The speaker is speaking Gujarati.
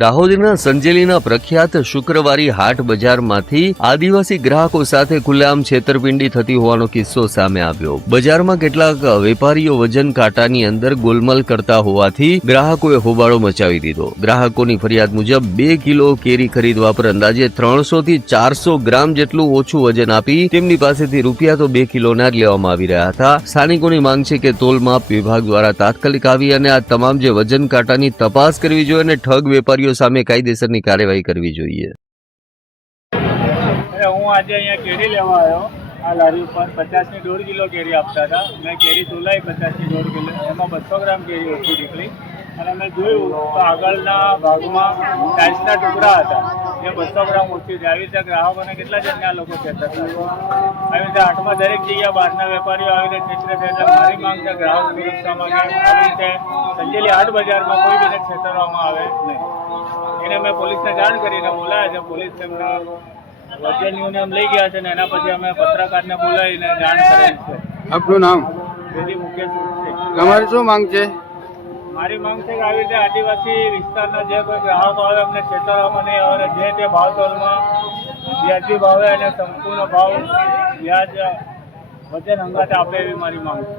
દાહોદના સંજેલીના પ્રખ્યાત શુક્રવારી હાટ બજારમાંથી આદિવાસી ગ્રાહકો સાથે ખુલ્લેઆમ છેતરપિંડી થતી હોવાનો કિસ્સો સામે આવ્યો। બજારમાં કેટલાક વેપારીઓ વજન કાંટાની અંદર ગોલમાલ કરતા હોવાથી ગ્રાહકોએ હોબાળો મચાવી દીધો। ગ્રાહકોની ફરિયાદ મુજબ 2 કિલો કેરી ખરીદવા પર અંદાજે 300 થી 400 ગ્રામ જેટલું ઓછું વજન આપી તેમની પાસેથી રૂપિયા તો 2 કિલોના જ લેવામાં આવી રહ્યા હતા। સ્થાનિકોની માંગ છે કે તોલમાપ વિભાગ દ્વારા તાત્કાલિક આવી અને આ તમામ જે વજન કાંટાની તપાસ કરવી જોઈએ અને ઠગ વેપારીઓ સામે કાયદેસરની કાર્યવાહી કરવી જોઈએ। હું આજે અહીંયા કેરી લેવા આવ્યો આ લારી ઉપર 50 ની 1.5 કિલો કેરી આપતા હતા। મેં કેરી તોલાઈ 50 ની 1.5 કિલો, એમાં 200 ગ્રામ કેરી ઓછી નીકળી અને મેં જોયું તો આગળના ભાગમાં ટાઇલ્સના ટુકડા હતા જે 200 ગ્રામ ઓછી છે। આવી રીતે ગ્રાહકોને કેટલા જણને આ લોકો છેતરતા છે। આવી રીતે હાટમાં દરેક જગ્યાએ બહારના વેપારીઓ આવી રીતે છેતરે છે। એટલે મારી માંગ છે ગ્રાહક સુરક્ષા માટે આવી રીતે સંજેલી હાટ બજારમાં કોઈ બીને છેતરવામાં આવે નહીં। એને મેં પોલીસને જાણ કરીને બોલાયા છે। પોલીસ તેમના વજનનું નામ લઈ ગયા છે ને એના પછી અમે પત્રકારને બોલાવીને જાણ કરેલ છે। આપનું નામ? તેથી મુકેશ છે। તમારી શું માંગ છે? મારી માંગ છે કે આવી રીતે આદિવાસી વિસ્તારના જે કોઈ ગ્રાહકો આવે એમને છેતરવામાં નહીં આવે અને જે તે ભાવતોલમાં વ્યાજબી ભાવે અને સંપૂર્ણ ભાવ વ્યાજ વજન હંગાતે આપે એવી મારી માંગ છે।